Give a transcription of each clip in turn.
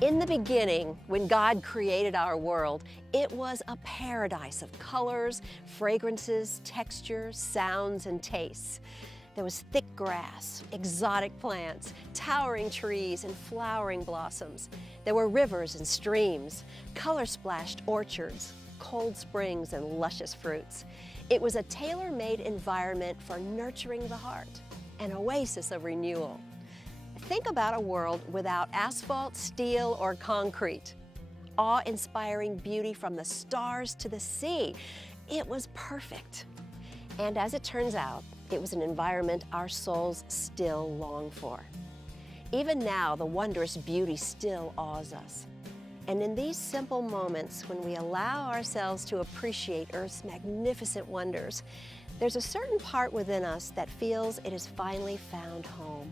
In the beginning, when God created our world, it was a paradise of colors, fragrances, textures, sounds, and tastes. There was thick grass, exotic plants, towering trees, and flowering blossoms. There were rivers and streams, color-splashed orchards, cold springs, and luscious fruits. It was a tailor-made environment for nurturing the heart, an oasis of renewal. Think about a world without asphalt, steel, or concrete. Awe-inspiring beauty from the stars to the sea. It was perfect. And as it turns out, it was an environment our souls still long for. Even now, the wondrous beauty still awes us. And in these simple moments, when we allow ourselves to appreciate Earth's magnificent wonders, there's a certain part within us that feels it has finally found home.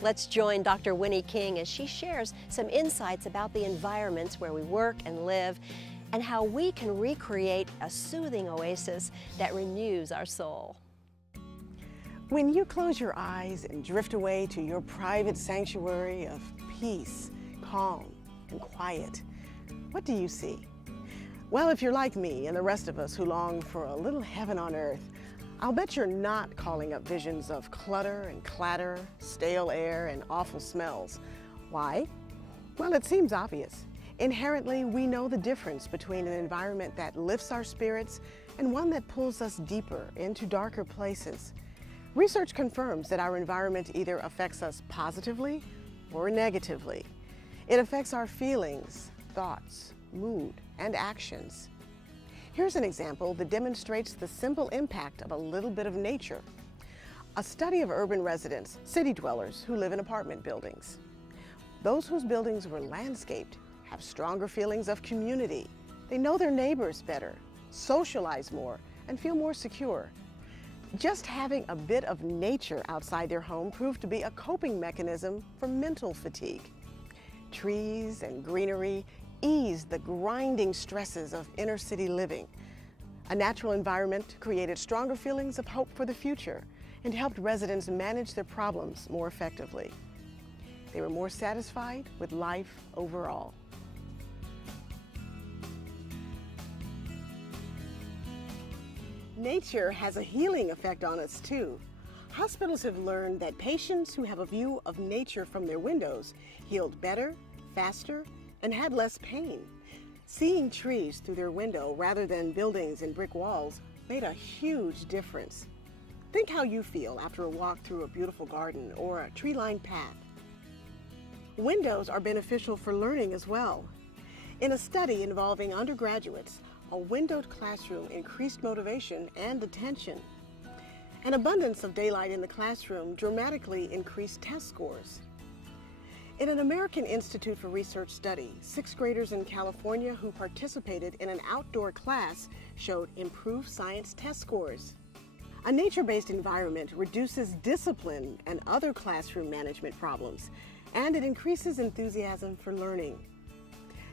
Let's join Dr. Winnie King as she shares some insights about the environments where we work and live and how we can recreate a soothing oasis that renews our soul. When you close your eyes and drift away to your private sanctuary of peace, calm, and quiet, what do you see? Well, if you're like me and the rest of us who long for a little heaven on earth, I'll bet you're not calling up visions of clutter and clatter, stale air, and awful smells. Why? Well, it seems obvious. Inherently, we know the difference between an environment that lifts our spirits and one that pulls us deeper into darker places. Research confirms that our environment either affects us positively or negatively. It affects our feelings, thoughts, mood, and actions. Here's an example that demonstrates the simple impact of a little bit of nature. A study of urban residents, city dwellers who live in apartment buildings. Those whose buildings were landscaped have stronger feelings of community. They know their neighbors better, socialize more, and feel more secure. Just having a bit of nature outside their home proved to be a coping mechanism for mental fatigue. Trees and greenery ease the grinding stresses of inner city living. A natural environment created stronger feelings of hope for the future and helped residents manage their problems more effectively. They were more satisfied with life overall. Nature has a healing effect on us too. Hospitals have learned that patients who have a view of nature from their windows healed better, faster, and had less pain. Seeing trees through their window rather than buildings and brick walls made a huge difference. Think how you feel after a walk through a beautiful garden or a tree-lined path. Windows are beneficial for learning as well. In a study involving undergraduates, a windowed classroom increased motivation and attention. An abundance of daylight in the classroom dramatically increased test scores. In an American Institute for Research study, 6th graders in California who participated in an outdoor class showed improved science test scores. A nature-based environment reduces discipline and other classroom management problems, and it increases enthusiasm for learning.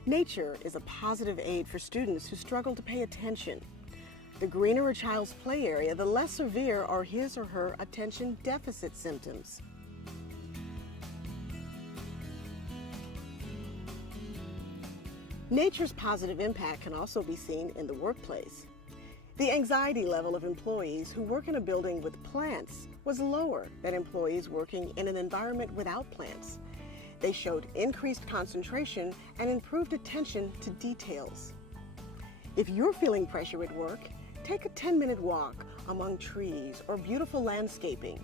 Nature is a positive aid for students who struggle to pay attention. The greener a child's play area, the less severe are his or her attention deficit symptoms. Nature's positive impact can also be seen in the workplace. The anxiety level of employees who work in a building with plants was lower than employees working in an environment without plants. They showed increased concentration and improved attention to details. If you're feeling pressure at work, take a 10-minute walk among trees or beautiful landscaping.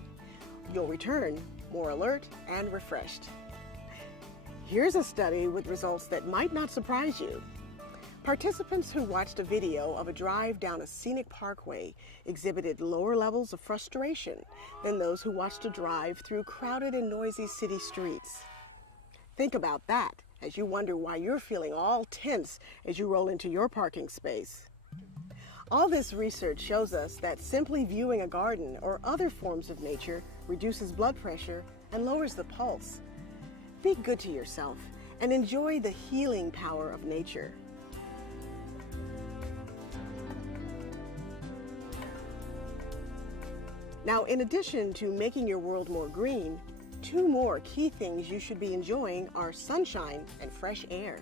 You'll return more alert and refreshed. Here's a study with results that might not surprise you. Participants who watched a video of a drive down a scenic parkway exhibited lower levels of frustration than those who watched a drive through crowded and noisy city streets. Think about that as you wonder why you're feeling all tense as you roll into your parking space. All this research shows us that simply viewing a garden or other forms of nature reduces blood pressure and lowers the pulse. Be good to yourself and enjoy the healing power of nature. Now, in addition to making your world more green, Two more key things you should be enjoying are sunshine and fresh air.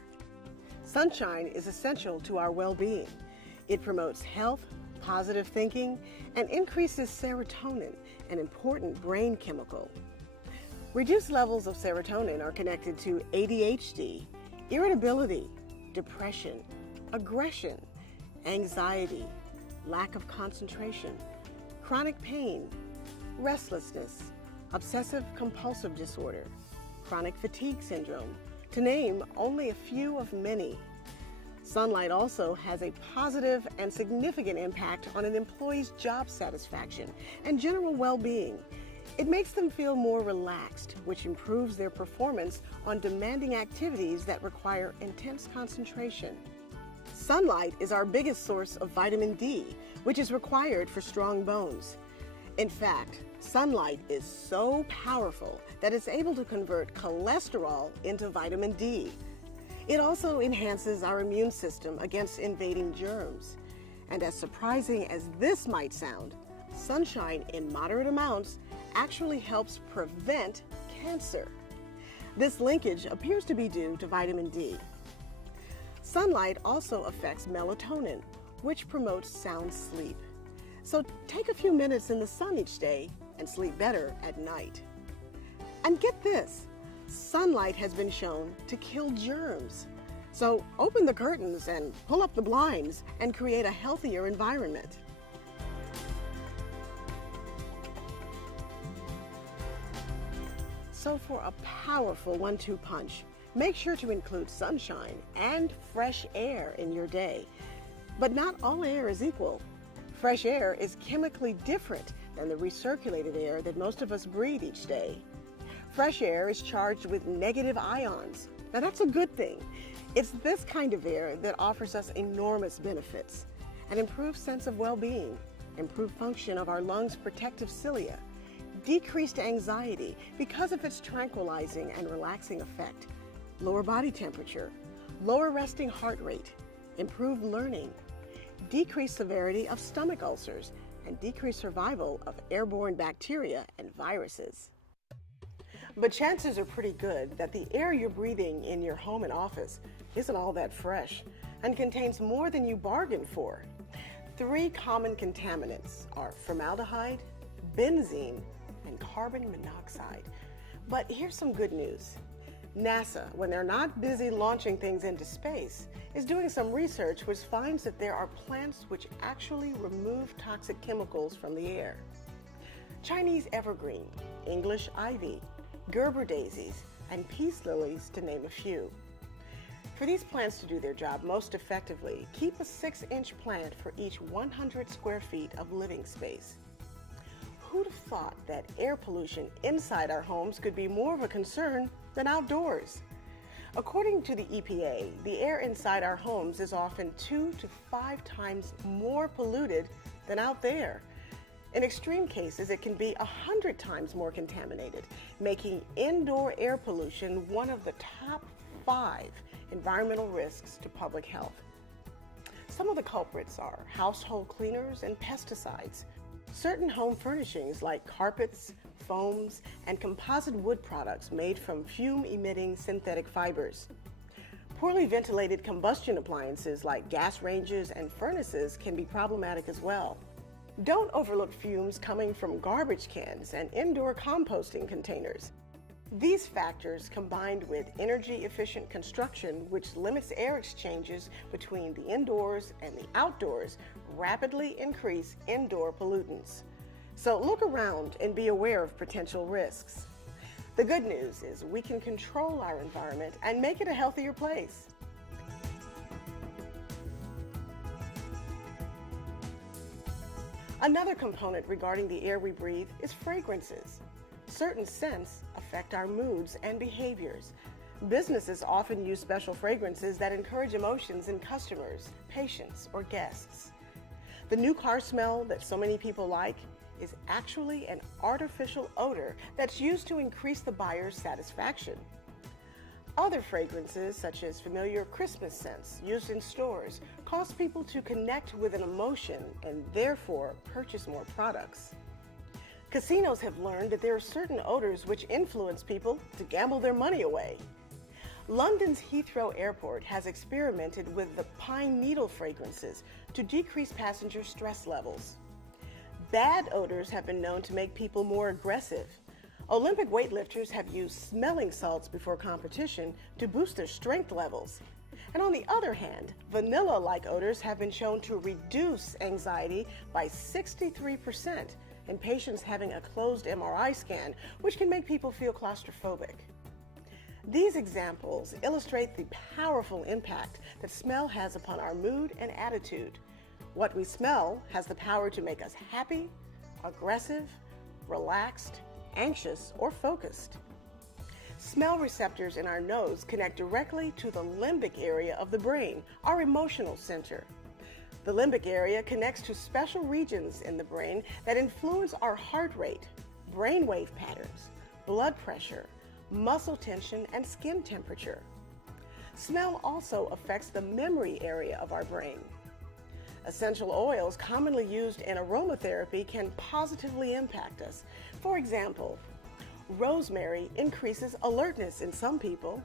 Sunshine is essential to our well-being. It promotes health, positive thinking, and increases serotonin, an important brain chemical. Reduced levels of serotonin are connected to ADHD, irritability, depression, aggression, anxiety, lack of concentration, chronic pain, restlessness, obsessive-compulsive disorder, chronic fatigue syndrome, to name only a few of many. Sunlight also has a positive and significant impact on an employee's job satisfaction and general well-being. It makes them feel more relaxed, which improves their performance on demanding activities that require intense concentration. Sunlight is our biggest source of vitamin D, which is required for strong bones. In fact, sunlight is so powerful that it's able to convert cholesterol into vitamin D. It also enhances our immune system against invading germs. And as surprising as this might sound, sunshine in moderate amounts actually helps prevent cancer. This linkage appears to be due to vitamin D. Sunlight also affects melatonin, which promotes sound sleep. So take a few minutes in the sun each day and sleep better at night. And get this, sunlight has been shown to kill germs. So open the curtains and pull up the blinds and create a healthier environment. So for a powerful 1-2 punch, make sure to include sunshine and fresh air in your day. But not all air is equal. Fresh air is chemically different than the recirculated air that most of us breathe each day. Fresh air is charged with negative ions. Now that's a good thing. It's this kind of air that offers us enormous benefits: an improved sense of well-being, improved function of our lungs' protective cilia, decreased anxiety because of its tranquilizing and relaxing effect, lower body temperature, lower resting heart rate, improved learning, decreased severity of stomach ulcers, and decreased survival of airborne bacteria and viruses. But chances are pretty good that the air you're breathing in your home and office isn't all that fresh and contains more than you bargained for. 3 common contaminants are formaldehyde, benzene, and carbon monoxide. But here's some good news. NASA, when they're not busy launching things into space, is doing some research which finds that there are plants which actually remove toxic chemicals from the air. Chinese evergreen, English ivy, Gerber daisies, and peace lilies, to name a few. For these plants to do their job most effectively, keep a 6-inch plant for each 100 square feet of living space. Who'd have thought that air pollution inside our homes could be more of a concern than outdoors? According to the EPA, the air inside our homes is often 2 to 5 times more polluted than out there. In extreme cases, it can be 100 times more contaminated, making indoor air pollution one of the top 5 environmental risks to public health. Some of the culprits are household cleaners and pesticides, certain home furnishings like carpets, foams, and composite wood products made from fume-emitting synthetic fibers. Poorly ventilated combustion appliances like gas ranges and furnaces can be problematic as well. Don't overlook fumes coming from garbage cans and indoor composting containers. These factors, combined with energy-efficient construction, which limits air exchanges between the indoors and the outdoors, rapidly increase indoor pollutants. So look around and be aware of potential risks. The good news is we can control our environment and make it a healthier place. Another component regarding the air we breathe is fragrances. Certain scents affect our moods and behaviors. Businesses often use special fragrances that encourage emotions in customers, patients, or guests. The new car smell that so many people like is actually an artificial odor that's used to increase the buyer's satisfaction. Other fragrances, such as familiar Christmas scents used in stores, cause people to connect with an emotion and therefore purchase more products. Casinos have learned that there are certain odors which influence people to gamble their money away. London's Heathrow Airport has experimented with the pine needle fragrances to decrease passenger stress levels. Bad odors have been known to make people more aggressive. Olympic weightlifters have used smelling salts before competition to boost their strength levels. And on the other hand, vanilla-like odors have been shown to reduce anxiety by 63% in patients having a closed MRI scan, which can make people feel claustrophobic. These examples illustrate the powerful impact that smell has upon our mood and attitude. What we smell has the power to make us happy, aggressive, relaxed, anxious, or focused. Smell receptors in our nose connect directly to the limbic area of the brain, our emotional center. The limbic area connects to special regions in the brain that influence our heart rate, brainwave patterns, blood pressure, muscle tension, and skin temperature. Smell also affects the memory area of our brain. Essential oils commonly used in aromatherapy can positively impact us. For example, rosemary increases alertness in some people.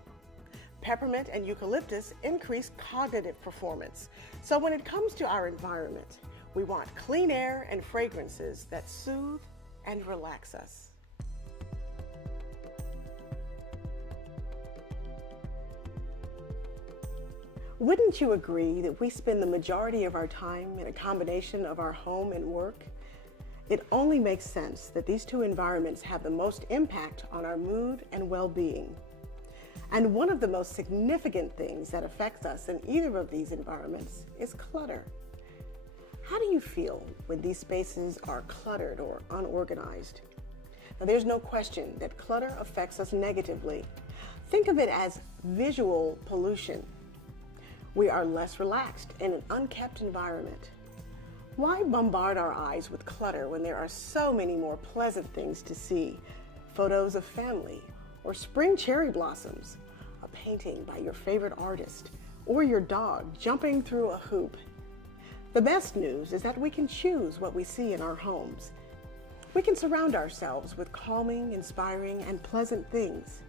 Peppermint and eucalyptus increase cognitive performance. So when it comes to our environment, we want clean air and fragrances that soothe and relax us. Wouldn't you agree that we spend the majority of our time in a combination of our home and work? It only makes sense that these two environments have the most impact on our mood and well-being. And one of the most significant things that affects us in either of these environments is clutter. How do you feel when these spaces are cluttered or unorganized? Now, there's no question that clutter affects us negatively. Think of it as visual pollution. We are less relaxed in an unkept environment. Why bombard our eyes with clutter when there are so many more pleasant things to see? Photos of family, or spring cherry blossoms, a painting by your favorite artist, or your dog jumping through a hoop. The best news is that we can choose what we see in our homes. We can surround ourselves with calming, inspiring, and pleasant things.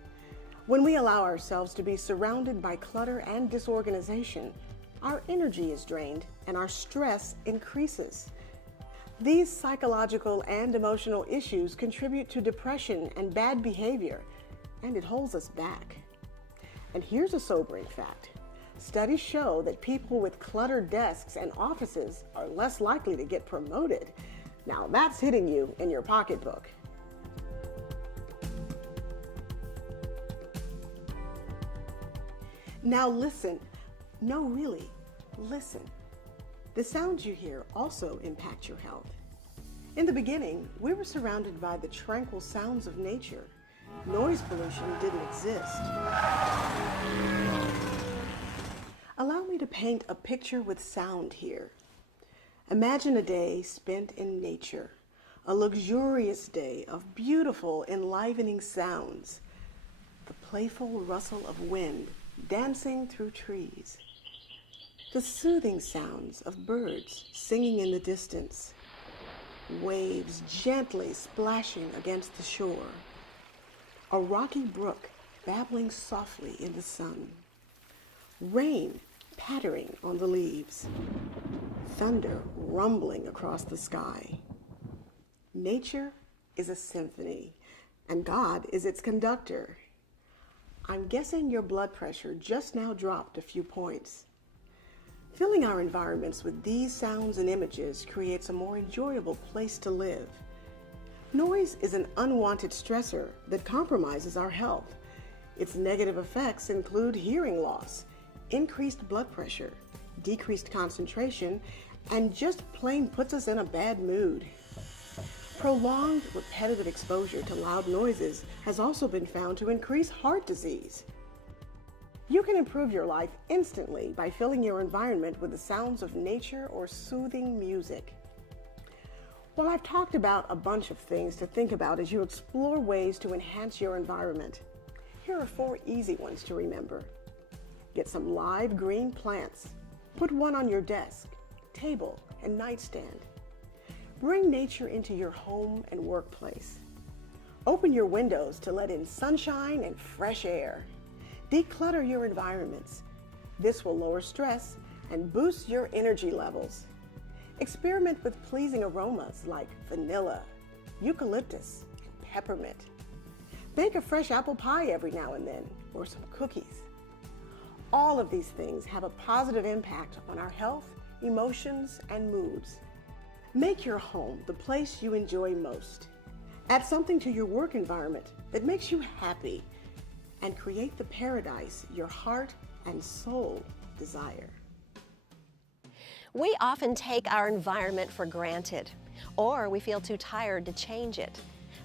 When we allow ourselves to be surrounded by clutter and disorganization, our energy is drained and our stress increases. These psychological and emotional issues contribute to depression and bad behavior, and it holds us back. And here's a sobering fact. Studies show that people with cluttered desks and offices are less likely to get promoted. Now that's hitting you in your pocketbook. Now listen. No, really, listen. The sounds you hear also impact your health. In the beginning, we were surrounded by the tranquil sounds of nature. Noise pollution didn't exist. Allow me to paint a picture with sound here. Imagine a day spent in nature, a luxurious day of beautiful, enlivening sounds. The playful rustle of wind dancing through trees. The soothing sounds of birds singing in the distance. Waves gently splashing against the shore. A rocky brook babbling softly in the sun. Rain pattering on the leaves. Thunder rumbling across the sky. Nature is a symphony, and God is its conductor. I'm guessing your blood pressure just now dropped a few points. Filling our environments with these sounds and images creates a more enjoyable place to live. Noise is an unwanted stressor that compromises our health. Its negative effects include hearing loss, increased blood pressure, decreased concentration, and just plain puts us in a bad mood. Prolonged repetitive exposure to loud noises has also been found to increase heart disease. You can improve your life instantly by filling your environment with the sounds of nature or soothing music. Well, I've talked about a bunch of things to think about as you explore ways to enhance your environment. Here are 4 easy ones to remember. Get some live green plants. Put one on your desk, table, and nightstand. Bring nature into your home and workplace. Open your windows to let in sunshine and fresh air. Declutter your environments. This will lower stress and boost your energy levels. Experiment with pleasing aromas like vanilla, eucalyptus, and peppermint. Bake a fresh apple pie every now and then, or some cookies. All of these things have a positive impact on our health, emotions, and moods. Make your home the place you enjoy most. Add something to your work environment that makes you happy, and create the paradise your heart and soul desire. We often take our environment for granted, or we feel too tired to change it.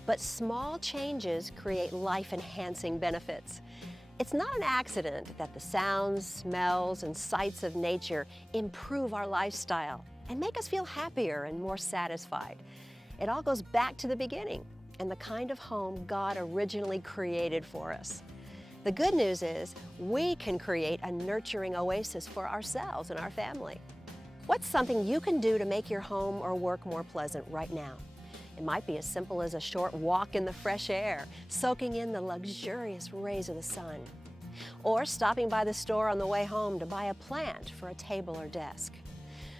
But small changes create life-enhancing benefits. It's not an accident that the sounds, smells, and sights of nature improve our lifestyle and make us feel happier and more satisfied. It all goes back to the beginning and the kind of home God originally created for us. The good news is we can create a nurturing oasis for ourselves and our family. What's something you can do to make your home or work more pleasant right now? It might be as simple as a short walk in the fresh air, soaking in the luxurious rays of the sun, or stopping by the store on the way home to buy a plant for a table or desk.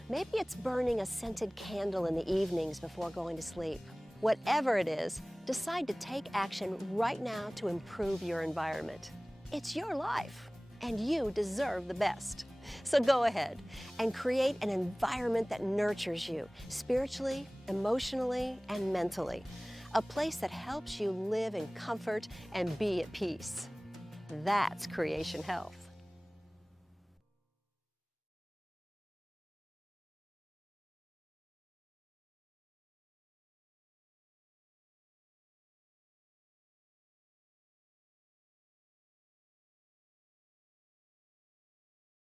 Maybe it's burning a scented candle in the evenings before going to sleep. Whatever it is, decide to take action right now to improve your environment. It's your life, and you deserve the best. So go ahead and create an environment that nurtures you spiritually, emotionally, and mentally. A place that helps you live in comfort and be at peace. That's creation health.